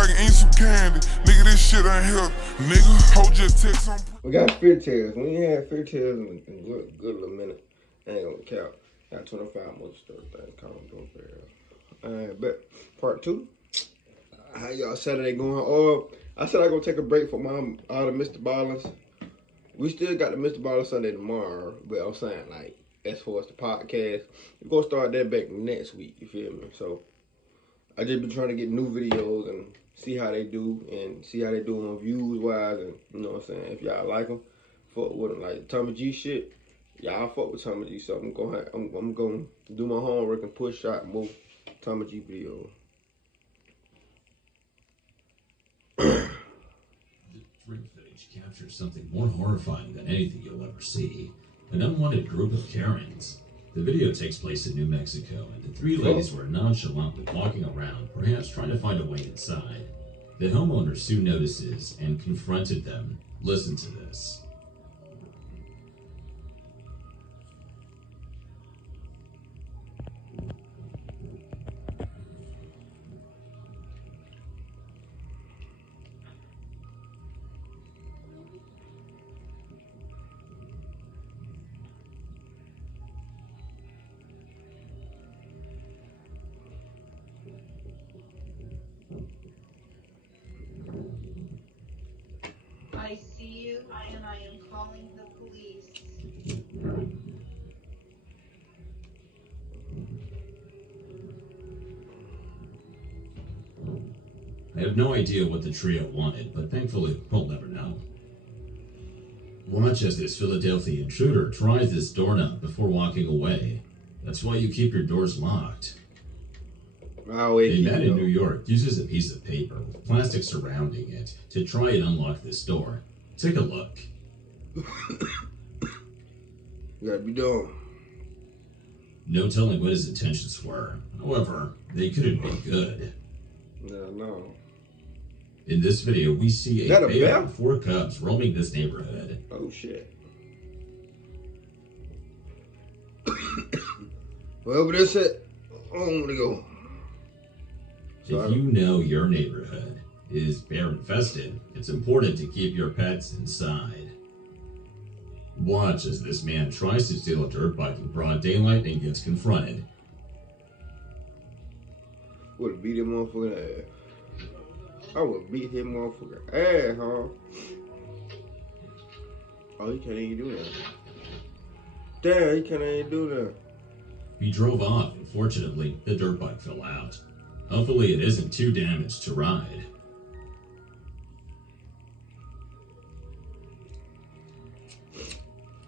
so I can eat some candy. Nigga, this shit ain't help. Nigga, hold your text on. We got fish tails. We ain't had fish tails in a good little minute. I ain't gonna count. Got 25 more stuff. Call them Doorbell. Alright, but part 2. How y'all Saturday going? I said I gonna take a break from all the Mr. Ballers. We still got the Mr. Baller Sunday tomorrow, but I'm saying, like, as far as the podcast, we're gonna start that back next week, you feel me? So I just been trying to get new videos and see how they do and see how they do on views wise, and you know what I'm saying, if y'all like them, fuck with them. Like Tommy G shit, y'all fuck with Tommy G, so I'm gonna do my homework and push out more Tommy G videos. Drink footage captures something more horrifying than anything you'll ever see. An unwanted group of Karens. The video takes place in New Mexico, and the 3 ladies were nonchalantly walking around, perhaps trying to find a way inside. The homeowner soon notices and confronted them. Listen to this. I see you, and I am calling the police. I have no idea what the trio wanted, but thankfully we'll never know. Watch as this Philadelphia intruder tries this doorknob before walking away. That's why you keep your doors locked. A man in New York uses a piece of paper with plastic surrounding it to try and unlock this door. Take a look. You gotta be done. No telling what his intentions were. However, they couldn't be good. No. In this video, we see a bear bear? and 4 cubs roaming this neighborhood. Oh shit. Well, but that's it. I don't wanna go. If you know your neighborhood is bear infested, it's important to keep your pets inside. Watch as this man tries to steal a dirt bike in broad daylight and gets confronted. Would beat him motherfucking ass. I would beat him motherfucking ass, huh? Oh, he can't even do that. Damn, he can't even do that. He drove off, and fortunately, the dirt bike fell out. Hopefully it isn't too damaged to ride.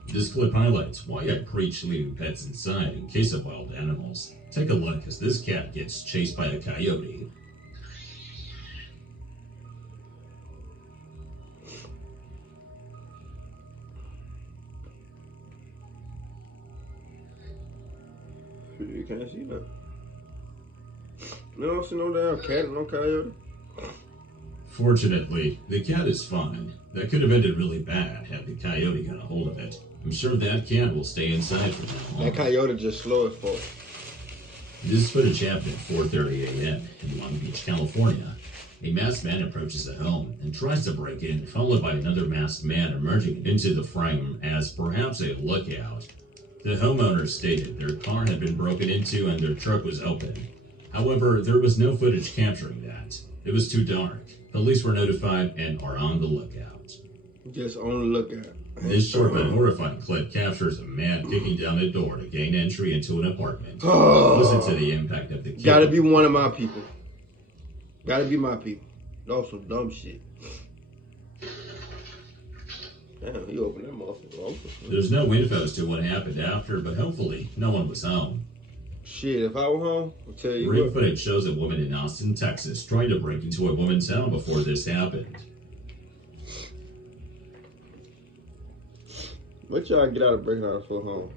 This clip highlights why I preach leaving pets inside in case of wild animals. Take a look as this cat gets chased by a coyote. You can't see that. You don't see no damn cat, no coyote. Fortunately, the cat is fine. That could have ended really bad had the coyote got a hold of it. I'm sure that cat will stay inside for now on. That coyote just slow as fuck. This footage happened at 4:30 a.m. in Long Beach, California. A masked man approaches the home and tries to break in, followed by another masked man emerging into the frame as perhaps a lookout. The homeowners stated their car had been broken into and their truck was open. However, there was no footage capturing that. It was too dark. Police were notified and are on the lookout. Just on the lookout. This short but horrifying clip captures a man kicking down a door to gain entry into an apartment. Listen to the impact of the kick. Gotta be one of my people. Gotta be my people. That's some dumb shit. Damn, he opened that motherfucker open. There's no info as to what happened after, but hopefully no one was home. Shit, if I were home, I'll tell you Real what. footage shows a woman in Austin, Texas, trying to break into a woman's home before this happened. What y'all get out of breaking out of full home?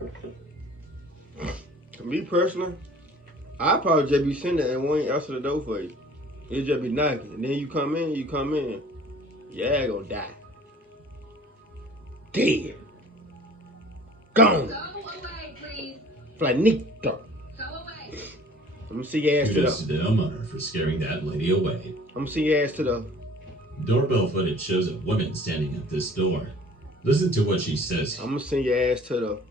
Me personally, I'd probably just be sitting there and won't answer the door for you. It'll just be knocking. And then you come in. Yeah, gonna die. Dead. Gone. Go away, please. Flanito. Go away. I'm gonna see your ass Kudos to to the homeowner for scaring that lady away. I'm gonna see your ass to the. Doorbell footage shows a woman standing at this door. Listen to what she says. I'm gonna send your ass to the.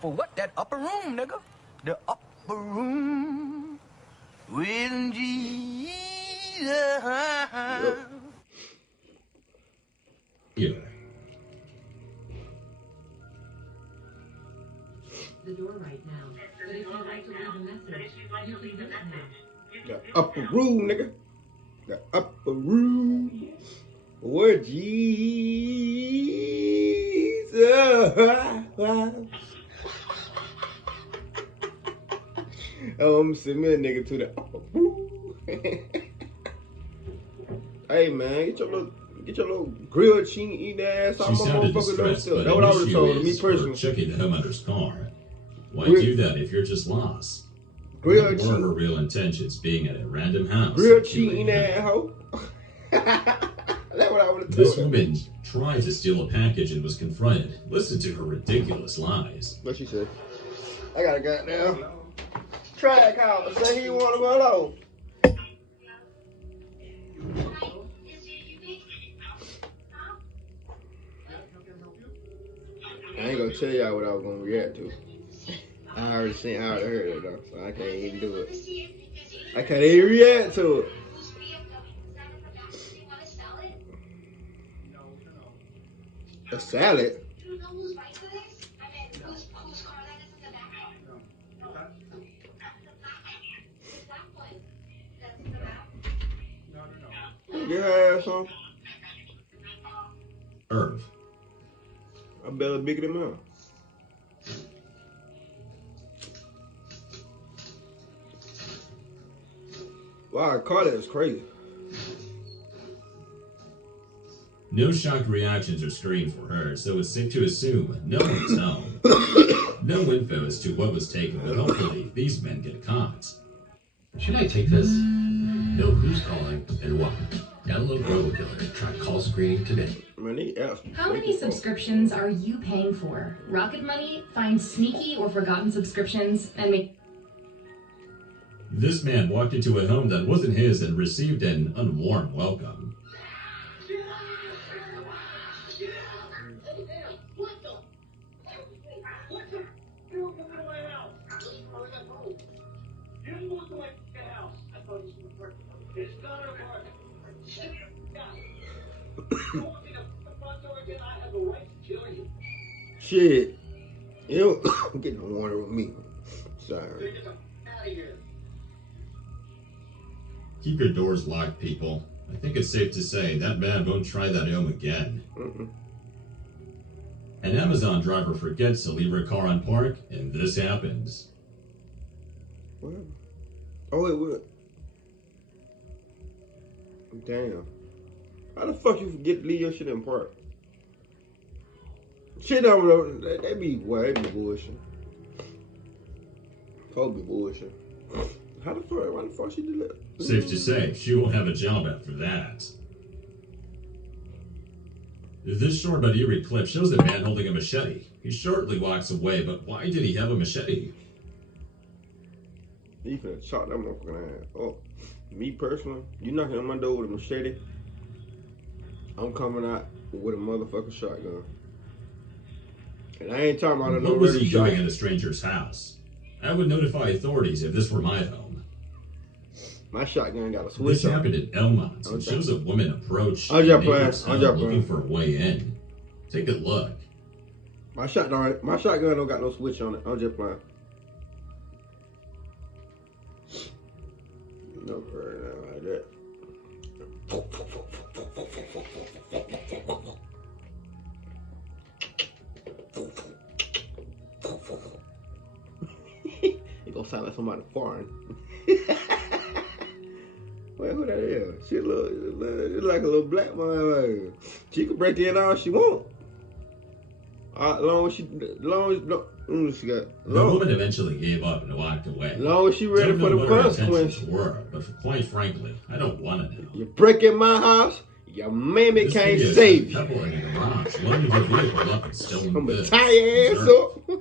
For what? That upper room, nigga. The upper room with Jesus. Yep. Here. The door right now. But if you'd like to leave a message, you can do it now. The upper room, nigga. The upper room. Where Jesus. Oh, I'm send me a nigga to the upper room. Hey man, get your little grilled cheese eating ass She off my sounded motherfucking distressed, still. but That's what I an would have issue told me is for personally. checking the homeowner's car. Why Grill- do that if you're just lost? Grilled What were cheese. her real intentions being at a random house? Grilled at 2 cheese eating a.m.? ass hoe. That's what I would have This told her. woman tried to steal a package and was confronted. Listen to her ridiculous lies. What she said? I got a goddamn track out. Say he want to go low. I ain't gonna tell y'all what I was gonna react to. I already heard it though, so I can't even do it. I can't even react to it. A salad? Get her ass on. Irv. I better bigger than mine. Wow, Carla is crazy. No shock reactions are screened for her, so it's safe to assume no one's home. No info as to what was taken, but hopefully these men get caught. Should I take this? Know who's calling and why. Download RoboKiller and try call screening today. Man, they asked me. How many subscriptions are you paying for? Rocket Money finds sneaky or forgotten subscriptions and make... This man walked into a home that wasn't his and received an unwarm welcome. Shit. You don't get no water with me. Sorry. Keep your doors locked, people. I think it's safe to say that man won't try that home again. An Amazon driver forgets to leave her car on park, and this happens. What? Oh, wait, what? Damn. How the fuck you forget to leave your shit in park? Shit over there, they be bullshit. Folks be bullshit. Why the fuck she did that? Safe to say, she won't have a job after that. This short but eerie clip shows a man holding a machete. He shortly walks away, but why did he have a machete? He finna chop that motherfucking ass. Oh, me personally, you knocking on my door with a machete, I'm coming out with a motherfucking shotgun. And I ain't talking about What was he doing shotgun. at a stranger's house? I would notify authorities if this were my home. My shotgun got a switch This on. happened in Elmont. It Okay. shows a woman approach I'll a jump neighbor's in. I'll home jump looking in. for a way in. Take a look. My shotgun don't got no switch on it. I'm just playing. No, like that. It gonna sound like somebody foreign. Wait, who that is? She it's like a little black motherfucker. She can break in all she want. Long as she got. The woman eventually gave up and walked away. Long as she ready Don't for know the what her consequence. intentions were, but quite frankly, I don't want to know. You break in my house, your mammy This can't video save shows a you. couple in a garage loading their vehicle up and stolen I'm gonna goods. tie your ass Sure. up.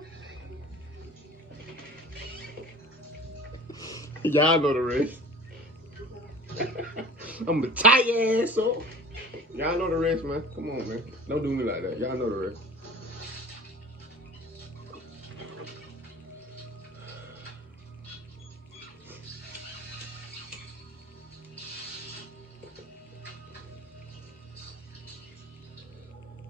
Y'all know the rest. I'm gonna tie your ass up. Y'all know the rest, man. Come on, man. Don't do me like that. Y'all know the rest.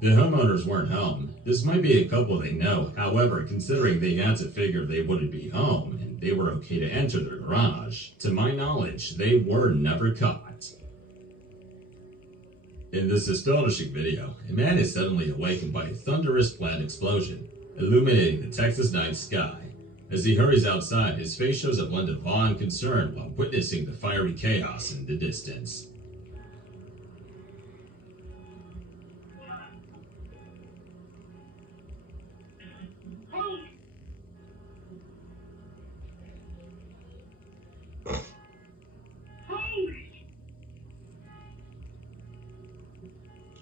The homeowners weren't home. This might be a couple they know. However, considering they had to figure they wouldn't be home and they were okay to enter their garage, to my knowledge, they were never caught. In this astonishing video, a man is suddenly awakened by a thunderous flat explosion, illuminating the Texas night sky. As he hurries outside, his face shows a blend of awe and concern while witnessing the fiery chaos in the distance.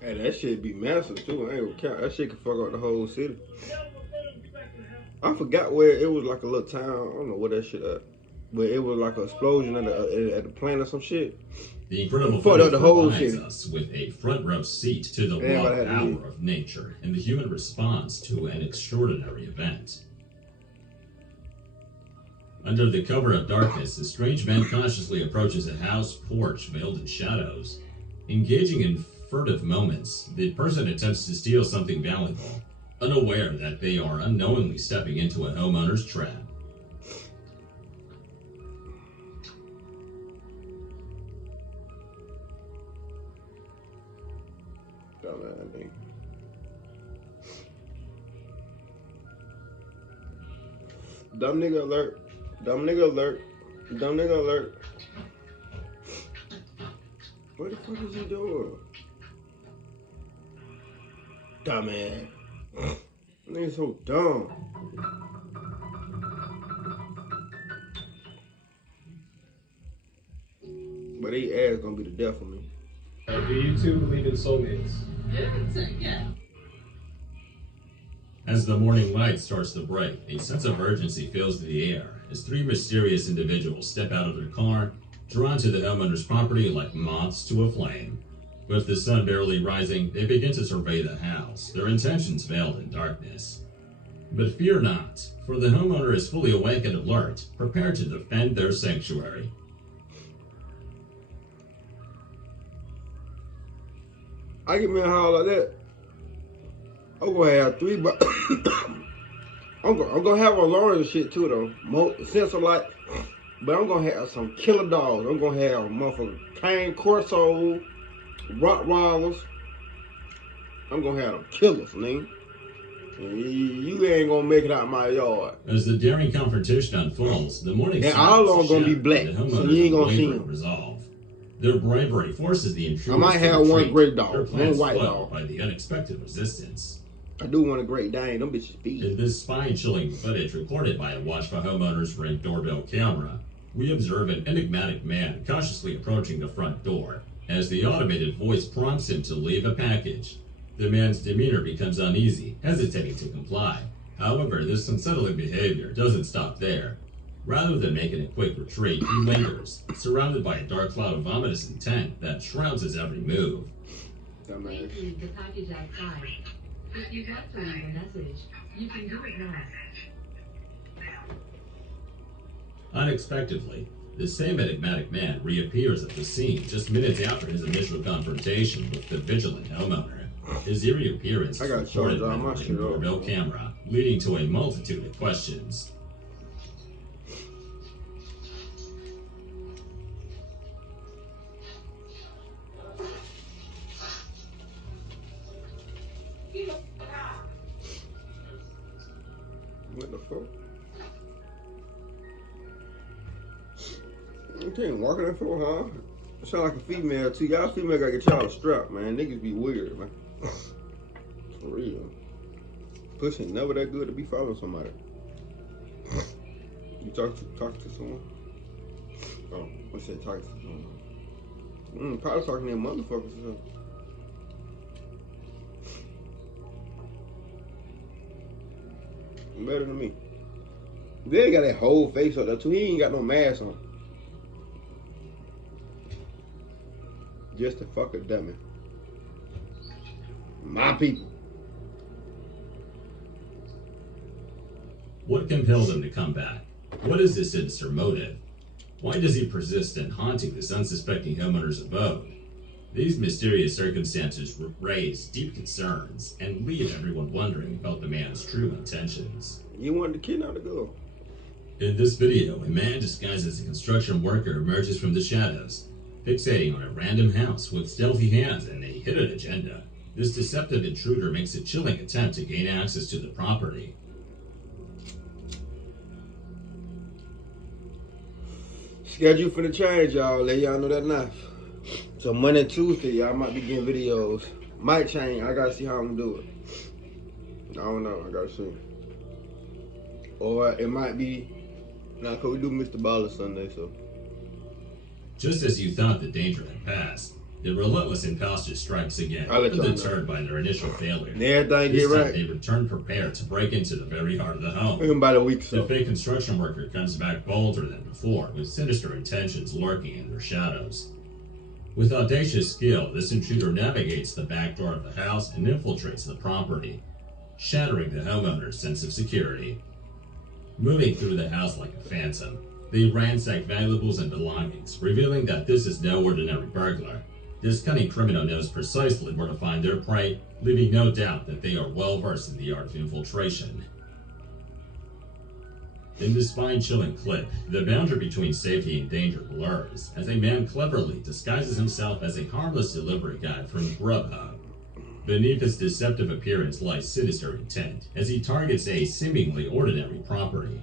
Hey, that shit be massive too. I ain't gonna count. That shit could fuck up the whole city. I forgot where it was, like a little town. I don't know where that shit at. But it was like an explosion at the plant or some shit. The incredible Fucked up footage the whole provides city. us with a front row seat to the raw Everybody had to leave. power of nature and the human response to an extraordinary event. Under the cover of darkness, a strange man cautiously approaches a house porch veiled in shadows. Engaging in furtive moments, the person attempts to steal something valuable, unaware that they are unknowingly stepping into a homeowner's trap. Dumb nigga alert. Dumb nigga alert. Dumb nigga alert. What the fuck is he doing? Dumbass. Nigga so dumb. But they ass gonna be the death of me. Do you two believe in soulmates? Yeah. As the morning light starts to break, a sense of urgency fills the air as three mysterious individuals step out of their car, drawn to the homeowner's property like moths to a flame. With the sun barely rising, they begin to survey the house, their intentions veiled in darkness. But fear not, for the homeowner is fully awake and alert, prepared to defend their sanctuary. I get me a house like that. I'm gonna have three, but I'm gonna have alarms and shit too though. Sensor light, but I'm gonna have some killer dogs. I'm gonna have motherfucking Cane Corso, Rottweilers. I'm gonna have them killers, nigga. You ain't gonna make it out my yard. As the daring confrontation unfolds, the morning and sun all of is them gonna be shattered, black, the so homeowners you ain't gonna see unwavering them. resolve. Their bravery forces the intruders I might to have one retreat, great dog, their one plans white foiled dog. by the unexpected resistance. I do want a Great Dane. Them bitches beat. In this spine-chilling footage recorded by a watchful homeowner's Ring doorbell camera, we observe an enigmatic man cautiously approaching the front door as the automated voice prompts him to leave a package. The man's demeanor becomes uneasy, hesitating to comply. However, this unsettling behavior doesn't stop there. Rather than making a quick retreat, he lingers, surrounded by a dark cloud of ominous intent that shrouds his every move. Please leave the package outside. If you'd like to leave a message, you can do it now. Unexpectedly, the same enigmatic man reappears at the scene just minutes after his initial confrontation with the vigilant homeowner. His eerie appearance is recorded by the Ring doorbell camera, leading to a multitude of questions. What the fuck? You can't walk on that floor, huh? Sound like a female too. Y'all female gotta get y'all a strap, man. Niggas be weird, man. For real. Pussy never that good to be following somebody. You talk to someone? Oh, I said talk to someone. Probably talking to them motherfuckers or something. Better than me. They got that whole face up there too. He ain't got no mask on. Just a fucking dummy. My people. What compelled him to come back? What is his sinister motive? Why does he persist in haunting this unsuspecting homeowner's abode? These mysterious circumstances raise deep concerns and leave everyone wondering about the man's true intentions. You wanted to kidnap the girl. In this video, a man disguised as a construction worker emerges from the shadows, fixating on a random house with stealthy hands and a hidden agenda. This deceptive intruder makes a chilling attempt to gain access to the property. Schedule for the change, y'all. Let y'all know that now. So Monday and Tuesday, y'all might be getting videos. Might change. I gotta see how I'm gonna do it. I don't know. I gotta see. Or it might be. Now, cause we do Mr. Baller Sunday, so. Just as you thought the danger had passed, the relentless imposter strikes again, undeterred by their initial failure. Everything This get time right. they return prepared to break into the very heart of the home. In about a week, The fake construction worker comes back bolder than before, with sinister intentions lurking in their shadows. With audacious skill, this intruder navigates the back door of the house and infiltrates the property, shattering the homeowner's sense of security. Moving through the house like a phantom, they ransack valuables and belongings, revealing that this is no ordinary burglar. This cunning criminal knows precisely where to find their prey, leaving no doubt that they are well versed in the art of infiltration. In this spine-chilling clip, the boundary between safety and danger blurs as a man cleverly disguises himself as a harmless delivery guy from Grubhub. Beneath his deceptive appearance lies sinister intent as he targets a seemingly ordinary property.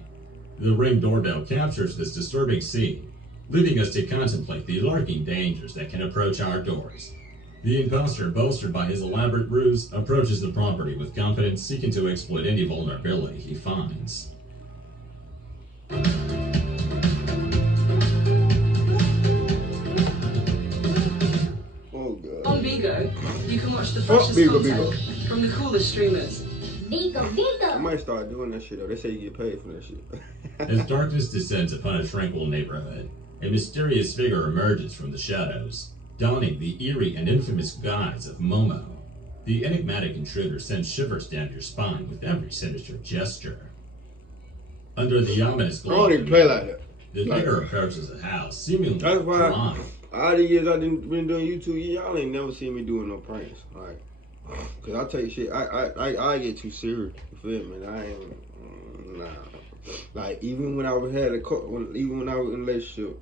The Ring doorbell captures this disturbing scene, leading us to contemplate the lurking dangers that can approach our doors. The imposter, bolstered by his elaborate ruse, approaches the property with confidence, seeking to exploit any vulnerability he finds. On Bigo, you can watch the freshest content from the coolest streamers. I might start doing that shit though. They say you get paid for that shit. As darkness descends upon a tranquil neighborhood, a mysterious figure emerges from the shadows, donning the eerie and infamous guise of Momo. The enigmatic intruder sends shivers down your spine with every sinister gesture. Under the ominous glow, I don't even play like that. The figure approaches the house, seemingly That's why drawn. all the years I've been doing YouTube, y'all ain't never seen me doing no pranks. Like, cause I take shit. I get too serious. You feel me? I ain't nah. Like even when I was even when I was in a relationship,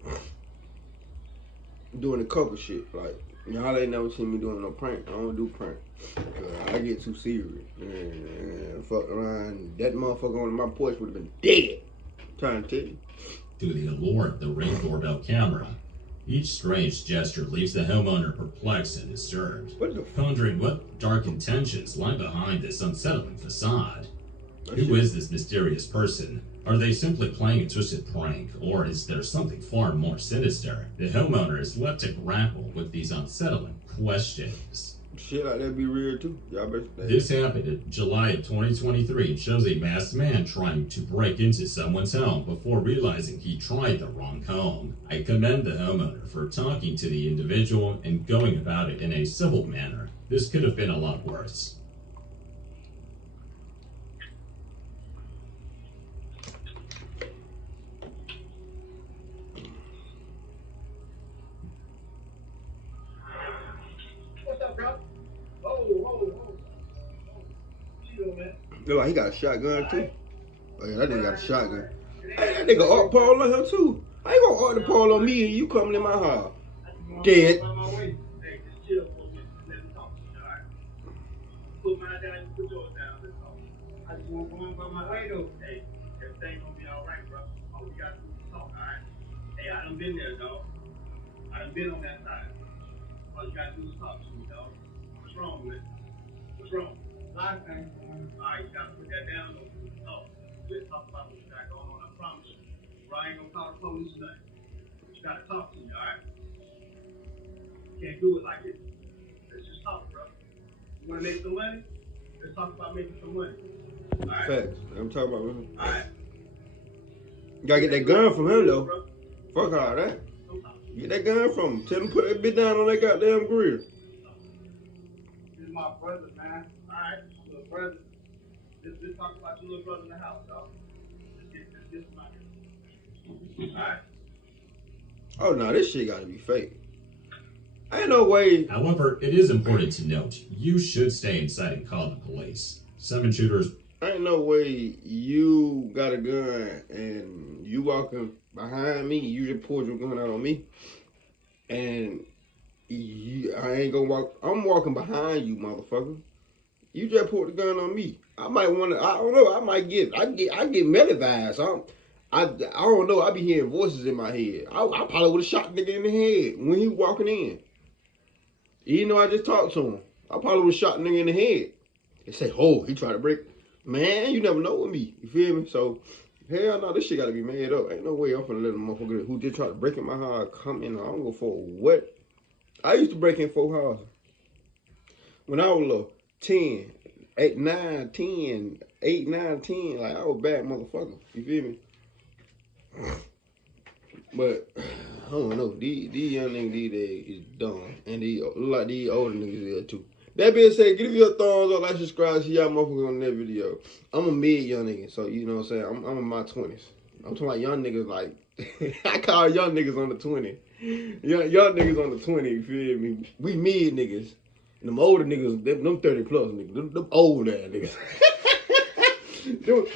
doing a couple shit. Like y'all ain't never seen me doing no prank. I don't do prank. I get too serious. And fuck around. That motherfucker on my porch would have been dead. I'm trying to tell you. Through the allure of the Ring doorbell camera, each strange gesture leaves the homeowner perplexed and disturbed, pondering what dark intentions lie behind this unsettling facade. Who is this mysterious person? Are they simply playing a twisted prank, or is there something far more sinister? The homeowner is left to grapple with these unsettling questions. Shit like that be real too. Y'all better stay. This happened in July of 2023 and shows a masked man trying to break into someone's home before realizing he tried the wrong home. I commend the homeowner for talking to the individual and going about it in a civil manner. This could have been a lot worse. Look like he got a shotgun too. Oh yeah, that nigga got a shotgun. Hey, that nigga Art Paul on him too. How you gonna Art the Paul on me and you coming in my house? Dead. Hey, I done been there, dog. I done been on that side. All you gotta do is talk to me, dog. What's wrong with it? What's wrong? Last thing. Alright, you gotta put that down. Oh, let's talk about what you got going on. I promise you. Bro, I ain't gonna call the police or nothing. You gotta talk to me, alright? Can't do it like this. Let's just talk, bro. You wanna make some money? Let's talk about making some money. Alright? Facts. I'm talking about him. Alright. You gotta get that gun from him though. Fuck all that. Don't talk to me. Get that gun from him. Tell him put that bitch down on that goddamn grill. This is my brother, man. Alright, little brother. Just talk about your little brother in the house, dog. Just get him out here. Alright? Oh, no, this shit gotta be fake. Ain't no way. However, it is important to note, you should stay inside and call the police. Some intruders... Ain't no way you got a gun and you walking behind me, you just pulled your gun out on me. And I ain't gonna walk, I'm walking behind you, motherfucker. You just pulled the gun on me. I might wanna, I don't know, I get melodized. I don't know, I be hearing voices in my head. I probably would've shot the nigga in the head when he was walking in. Even though I just talked to him, I probably would've shot the nigga in the head. They say, oh, he tried to break. Man, you never know with me. You feel me? So, hell no, this shit gotta be made up. Ain't no way I'm finna let a motherfucker who just tried to break in my house come in. I don't go for what? I used to break in 4 houses. When I was little, 10, 8, 9, 10, 8, 9, 10, like I was a bad motherfucker. You feel me? But, I don't know. These young niggas these days is dumb. And they look like these older niggas is too. That being said, give your thumbs up, like, subscribe, see y'all motherfuckers on that video. I'm a mid young nigga, so you know what I'm saying? I'm in my 20s. I'm talking about young niggas like, I call young niggas on the 20. Young niggas on the 20, you feel me? We mid niggas. And them older niggas, them 30 plus niggas, them old ass niggas.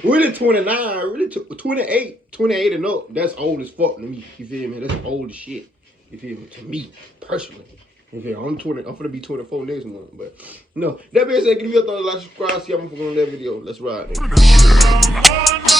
Really 29, really 28 and up, that's old as fuck to me, you feel me? That's old as shit, you feel me? To me, personally. Okay, I'm finna be 24 next month, but no. That being said, give me a thumbs up, like, subscribe, see y'all on that video. Let's ride, nigga.